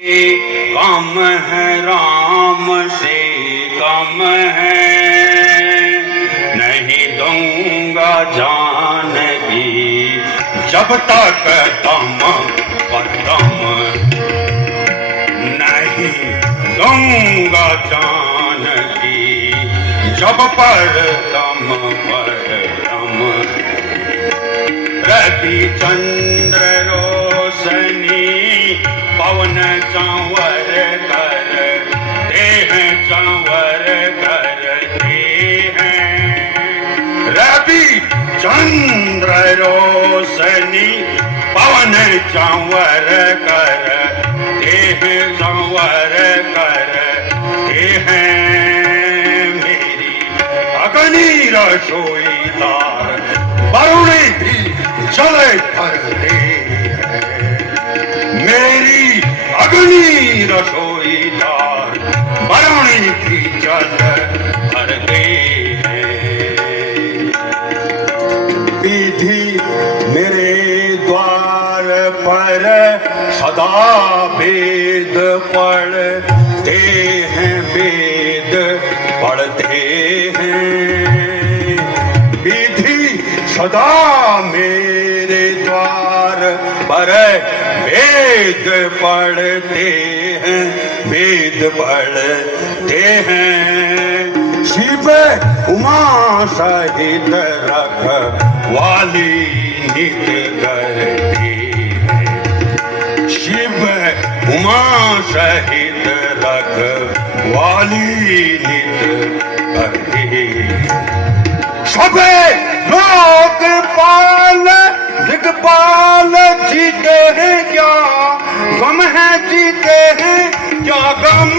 कम है राम से कम है, नहीं दूंगा जान की जब तक दम पर दम, नहीं दूंगा जान की जब पर दम रवि चंद्र रोशनी पवन संवर करते हैं, संवर करते हैं। रवि चंद्र रोशनी पवन संवर करते हैं, संवर करते हैं। मेरी अग्नि रसोईदार वरुणी भी जले भरते हैं, मेरी अग्नि रसोईदार वरुणी भी जल भरते हैं। विधि मेरे द्वार पर सदा वेद पढ़ते हैं, वेद पढ़ते हैं। विधि सदा मेरे द्वार पर वेद पढ़ते हैं, वेद पढ़ते हैं। शिव उमा सहित रखवाली नित करते हैं, शिव उमा सहित रखवाली नित करते हैं। सबे लोकपाल दिग्पाल जीते हैं क्या गम है, जीते हैं क्या गम।